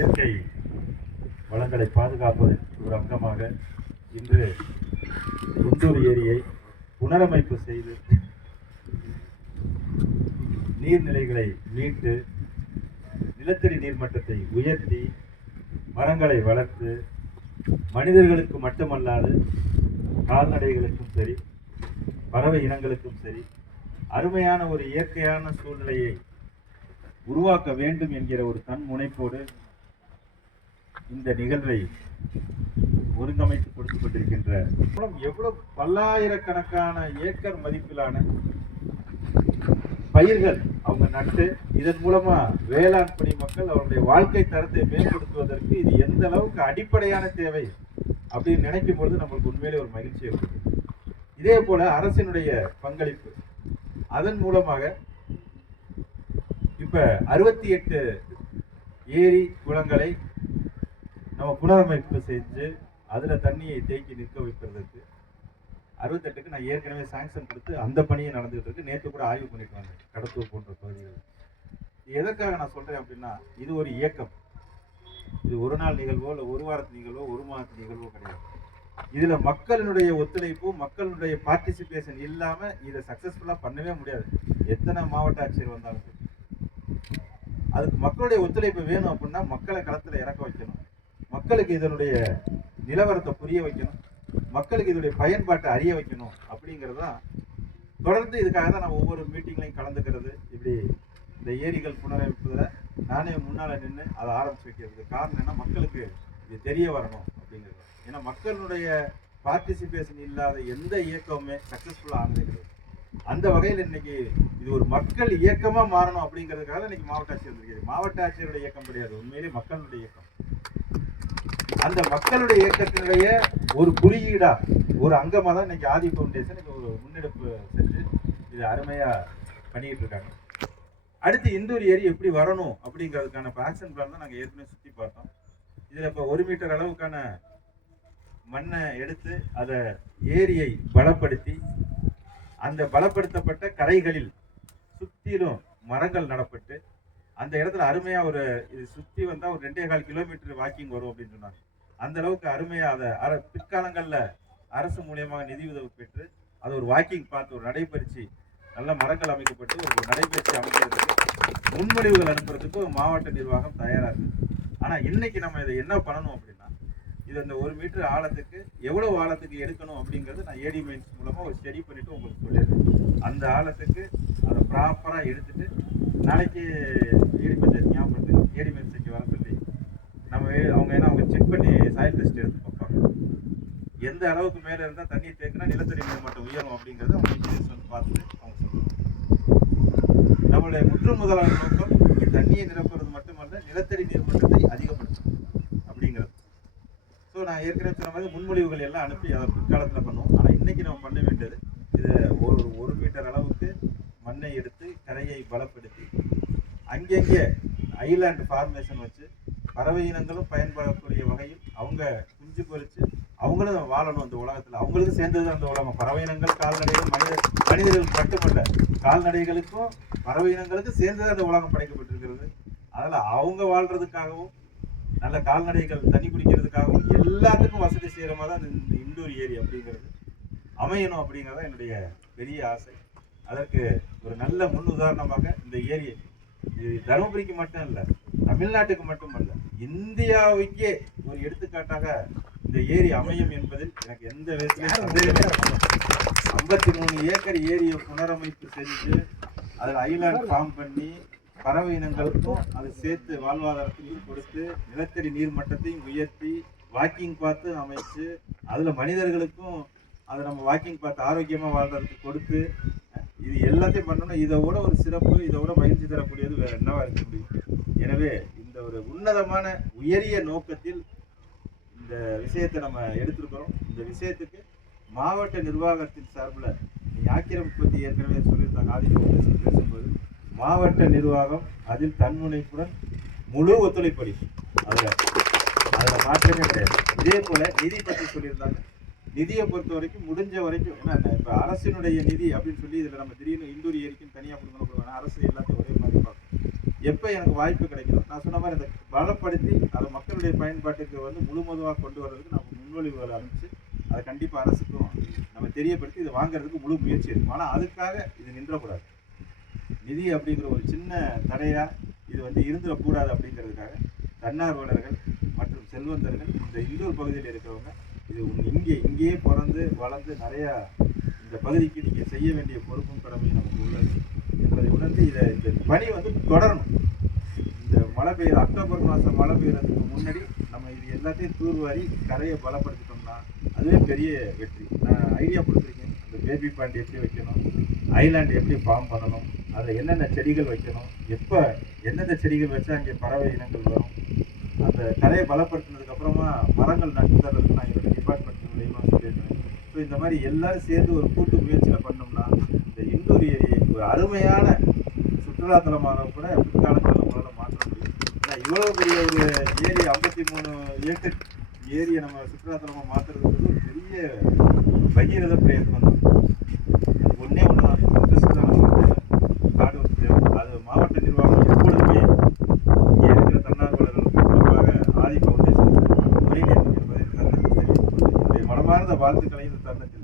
இயற்கை வளங்களை பாதுகாப்பதன் ஒரு அங்கமாக இன்று குண்டூர் ஏரியை புனரமைப்பு செய்து நீர்நிலைகளை மீட்டு நிலத்தடி நீர்மட்டத்தை உயர்த்தி மரங்களை வளர்த்து மனிதர்களுக்கு மட்டுமல்லாது கால்நடைகளுக்கும் சரி பறவை இனங்களுக்கும் சரி அருமையான ஒரு இயற்கையான சூழ்நிலையை உருவாக்க வேண்டும் என்கிற ஒரு தன் முனைப்போடு இந்த நிகழ்வை ஒருங்கமைத்து கொடுத்துக் கொண்டிருக்கின்ற எவ்வளவு பல்லாயிரக்கணக்கான ஏக்கர் மதிப்பிலான பயிர்கள் அவங்க நட்டு இதன் மூலமா வேளாண் பணி மக்கள் அவருடைய வாழ்க்கை தரத்தை மேம்படுத்துவதற்கு இது எந்த அளவுக்கு அடிப்படையான தேவை அப்படின்னு நினைக்கும் பொழுது நம்மளுக்கு உண்மையிலே ஒரு மகிழ்ச்சி இருக்கு. இதே போல அரசினுடைய பங்களிப்பு அதன் மூலமாக இப்ப 68 ஏரி குளங்களை நம்ம புனரமைப்பு செஞ்சு அதுல தண்ணியை தேக்கி நிற்க வைப்பதற்கு 68க்கு நான் ஏற்கனவே சாங்ஷன் கொடுத்து அந்த பணியை நடந்துகிட்டு இருக்கு. நேற்று கூட ஆய்வு பண்ணிட்டு வந்தேன் கடத்தூர் போன்ற பகுதிகள். எதற்காக நான் சொல்றேன் அப்படின்னா இது ஒரு இயக்கம். இது ஒரு நாள் நிகழ்வோ இல்லை ஒரு வாரத்து நிகழ்வோ ஒரு மாதத்து நிகழ்வோ கிடையாது. இதுல மக்களினுடைய ஒத்துழைப்பு மக்களுடைய பார்ட்டிசிபேஷன் இல்லாம இதை சக்சஸ்ஃபுல்லா பண்ணவே முடியாது. எத்தனை மாவட்ட ஆட்சியர் வந்தாலும் அதுக்கு மக்களுடைய ஒத்துழைப்பு வேணும் அப்படின்னா மக்களை களத்துல இறக்க வைக்கணும், மக்களுக்கு இதனுடைய நிலவரத்தை புரிய வைக்கணும், மக்களுக்கு இதனுடைய பயன்பாட்டை அறிய வைக்கணும். அப்படிங்கிறதுதான் தொடர்ந்து இதுக்காக தான் நான் ஒவ்வொரு மீட்டிங்லையும் கலந்துக்கிறது. இப்படி இந்த ஏரிகள் புனரமைப்புல நானே முன்னால நின்று அதை ஆரம்பிச்சு வைக்கிறதுக்கு காரணம் என்ன, மக்களுக்கு இது தெரிய வரணும் அப்படிங்கிறது. ஏன்னா மக்களுடைய பார்ட்டிசிபேஷன் இல்லாத எந்த இயக்கமுமே சக்சஸ்ஃபுல்லா ஆனது கிடையாது. அந்த வகையில் இன்னைக்கு இது ஒரு மக்கள் இயக்கமா மாறணும் அப்படிங்கிறதுக்காக இன்னைக்கு மாவட்ட ஆட்சியர் வந்திருக்கிறது. மாவட்ட ஆட்சியருடைய இயக்கம் கிடையாது, உண்மையிலே மக்களுடைய இயக்கம். அந்த மக்களுடைய இயக்கத்தினுடைய ஒரு குறியீடா ஒரு அங்கமா தான் இன்னைக்கு ஆதி ஃபவுண்டேஷன் ஒரு முன்னெடுப்பு செஞ்சு இது அருமையா பண்ணிட்டு இருக்காங்க. அடுத்து இந்தூர் ஏரி எப்படி வரணும் அப்படிங்கிறதுக்கான ஆக்ஷன் பிளான் தான் நாங்கள் ஏற்கனவே சுற்றி பார்த்தோம். இதில் இப்போ 1 மீட்டர் அளவுக்கான மண்ணை எடுத்து அதை ஏரியை பலப்படுத்தி அந்த பலப்படுத்தப்பட்ட கரைகளில் சுற்றிலும் மரங்கள் நடப்பட்டு அந்த இடத்துல அருமையா ஒரு இது சுற்றி வந்தால் ஒரு 2.25 கிலோமீட்டர் வாக்கிங் வரும் அப்படின்னு சொன்னாங்க. அந்த அளவுக்கு அருமையா அதை பிற்காலங்கள்ல அரசு மூலியமாக நிதி உதவி பெற்று அது ஒரு வாக்கிங் பார்த்து ஒரு நடைபயிற்சி நல்ல மரங்கள் அமைக்கப்பட்டு ஒரு நடைபயிற்சி அமைக்கிறதுக்கு முன்மொழிவுகள் அனுப்புறதுக்கு மாவட்ட நிர்வாகம் தயாரா இருக்கு. ஆனா இன்னைக்கு நம்ம இதை என்ன பண்ணணும் அப்படின்னா இது அந்த 1 மீட்டர் ஆழத்துக்கு எவ்வளவு ஆழத்துக்கு எடுக்கணும் அப்படிங்கிறது நான் ஏடி மைன்ஸ் மூலமா ஒரு ஸ்டடி பண்ணிட்டு உங்களுக்கு சொல்லிடுறேன். அந்த ஆழத்துக்கு அதை ப்ராப்பரா எடுத்துட்டு நாளைக்கு ஏடி மைன்ஸ் ஞாபகப்படுத்து ஏடி மைன்ஸுக்கு வர சொல்லி நம்ம அவங்க செக் பண்ணி சாயில் டெஸ்ட் எடுத்து பார்ப்பாங்க. எந்த அளவுக்கு மேலே இருந்தால் தண்ணி தேக்குனா நிலத்தடி நீர் மட்டம் உயரும் அப்படிங்கிறது அவங்க இன்ஜினியர்ஸ் வந்து பார்த்துட்டு அவங்க சொல்லுவாங்க. நம்மளுடைய முதலான நோக்கம் இங்கே தண்ணியை நிரப்புறது மட்டுமல்ல நிலத்தடி நீர் மட்டத்தை அதிகப்படுத்தும் அப்படிங்கிறது. ஸோ நான் ஏற்கனவே சொன்ன மாதிரி முன்மொழிவுகள் எல்லாம் அனுப்பி அதை பிற்காலத்தில் பண்ணுவோம். ஆனால் இன்னைக்கு நம்ம பண்ண வேண்டியது இது ஒரு மீட்டர் அளவுக்கு மண்ணை எடுத்து கரையை பலப்படுத்தி அங்கங்கே ஐலாண்ட் ஃபார்மேஷன் வச்சு பறவை இனங்களும் பயன்படக்கூடிய வகையில் அவங்க குஞ்சு பொறிச்சு அவங்களும் வாழணும் அந்த உலகத்தில். அவங்களுக்கு சேர்ந்தது அந்த உலகம். பறவை இனங்கள் கால்நடைகள் மனிதர்களுக்கு மட்டுமல்ல கால்நடைகளுக்கும் பறவை இனங்களுக்கும் சேர்ந்தது அந்த உலகம் படைக்கப்பட்டிருக்கிறது. அதில் அவங்க வாழ்றதுக்காகவும் நல்ல கால்நடைகள் தண்ணி குடிக்கிறதுக்காகவும் எல்லாத்துக்கும் வசதி செய்கிற மாதிரி தான் இந்த இந்தூர் ஏரி அப்படிங்கிறது அமையணும் அப்படிங்கிறத என்னுடைய பெரிய ஆசை. அதற்கு ஒரு நல்ல முன் உதாரணமாக இந்த ஏரியை இது தருமபுரிக்கு மட்டும் இல்லை, தமிழ்நாட்டுக்கு மட்டுமல்ல, இந்தியாவுக்கே ஒரு எடுத்துக்காட்டாக இந்த ஏரி அமையும் என்பதில் எனக்கு எந்த விதத்திலும் 53 ஏக்கர் ஏரியை புனரமைப்பு செஞ்சு அதில் ஐலாண்ட் ஃபார்ம் பண்ணி பறவை இனங்களுக்கும் அதை சேர்த்து வாழ்வாதாரத்தையும் கொடுத்து நிலத்தடி நீர் மட்டத்தையும் உயர்த்தி வாக்கிங் பார்த்து அமைச்சு அதில் மனிதர்களுக்கும் அதை நம்ம வாக்கிங் பார்த்து ஆரோக்கியமாக வாழ்றதுக்கு கொடுத்து இது எல்லாத்தையும் பண்ணணும். இதை விட ஒரு சிறப்பு, இதை விட மகிழ்ச்சி தரக்கூடியது வேற என்னவா இருக்க முடியும்? எனவே இந்த ஒரு உன்னதமான உயரிய நோக்கத்தில் இந்த விஷயத்தை நம்ம எடுத்திருக்கிறோம். இந்த விஷயத்துக்கு மாவட்ட நிர்வாகத்தின் சார்பில் ஆக்கிரமிப்பு பற்றி ஏற்கனவே சொல்லியிருந்தாங்க ஆதி ஃபவுண்டேஷன் பேசும்போது, மாவட்ட நிர்வாகம் அதில் தன்முனைப்புடன் முழு ஒத்துழைப்பு அளிக்கும். அதில் மாற்றமே கிடையாது. இதே போல நிதி பற்றி சொல்லியிருந்தாங்க. நிதியை பொறுத்த வரைக்கும் முடிஞ்ச வரைக்கும் ஏன்னா இப்போ அரசினுடைய நிதி அப்படின்னு சொல்லி இதில் நம்ம திடீர்னு இந்தூர் ஏரிக்கும் தனியாக கொடுக்கணும். அரசு எல்லாத்தையும் ஒரே மாதிரி பார்க்கும். எப்போ எனக்கு வாய்ப்பு கிடைக்கணும் நான் சொன்ன மாதிரி அந்த பலப்படுத்தி அதை மக்களுடைய பயன்பாட்டுக்கு வந்து முழுவதுமாக கொண்டு வர்றதுக்கு நம்ம முன்மொழிவுகளை அனுப்பிச்சு அதை கண்டிப்பாக அரசுக்கும் நம்ம தெரியப்படுத்தி இதை வாங்குறதுக்கு முழு முயற்சி இருக்கும். ஆனால் அதுக்காக இது நின்றக்கூடாது. நிதி அப்படிங்கிற ஒரு சின்ன தடையா இது வந்து இருந்துடக்கூடாது அப்படிங்கிறதுக்காக தன்னார்வலர்கள் மற்றும் செல்வந்தர்கள் இந்த இந்தூர் பகுதியில் இருக்கிறவங்க இது இங்கேயே பிறந்து வளர்ந்து நிறையா இந்த பகுதிக்கு நீங்கள் செய்ய வேண்டிய பொறுப்பும் கடமையும் நமக்கு உள்ளது என்பதை உணர்ந்து இந்த பணி வந்து தொடரணும். இந்த மழை பெய்யுற அக்டோபர் மாதம் மழை பெய்யறதுக்கு முன்னாடி நம்ம இது எல்லாத்தையும் தூர்வாரி கரையை பலப்படுத்திட்டோம்னா அதுவே பெரிய வெற்றி. நான் ஐடியா கொடுத்துருக்கேன். இந்த பேபி பாண்ட் எப்படி வைக்கணும், ஐலாண்ட் எப்படி ஃபார்ம் பண்ணணும், அதை என்னென்ன செடிகள் வைக்கணும், எப்போ எந்தெந்த செடிகள் வச்சா அங்கே பறவை இனங்கள் வரும், அந்த கரையை பலப்படுத்தினதுக்கு அப்புறமா மரங்கள் நட்டு தர்றதுக்கு நான் என்னோட டிபார்ட்மெண்ட் மூலியமாக சொல்லியிருக்கேன். ஸோ இந்த மாதிரி எல்லாரும் சேர்ந்து ஒரு கூட்டு முயற்சியில் பண்ணோம்னா இந்த இந்தூர் ஏரியை ஒரு அருமையான சுற்றுலாத்தலமாக கூட பிற்காலத்தில் உங்களால் மாற்ற முடியும். ஏன்னா இவ்வளோ பெரிய ஒரு ஏரி 53 ஏக்கர் ஏரியை நம்ம சுற்றுலாத்தலமாக மாற்றுறதுக்கு ஒரு பெரிய பகீரத பிரயத்னம் தான். அது ஒன்றே ஒன்று தான் இன்ட்ரெஸ்ட் தான் நமக்கு காடு வந்து அது மாவட்ட நிர்வாகம் எப்பொழுதுமே இங்கே இருக்கிற தன்னார்வலர்களுக்கு குறிப்பாக ஆதி ஃபவுண்டேஷன் துணை நேர்மை என்பதை இந்த தருணத்தில் தெரிவித்துக் கொண்டு என்னுடைய மனமார்ந்த வாழ்த்துக்களை இந்த தருணத்தில்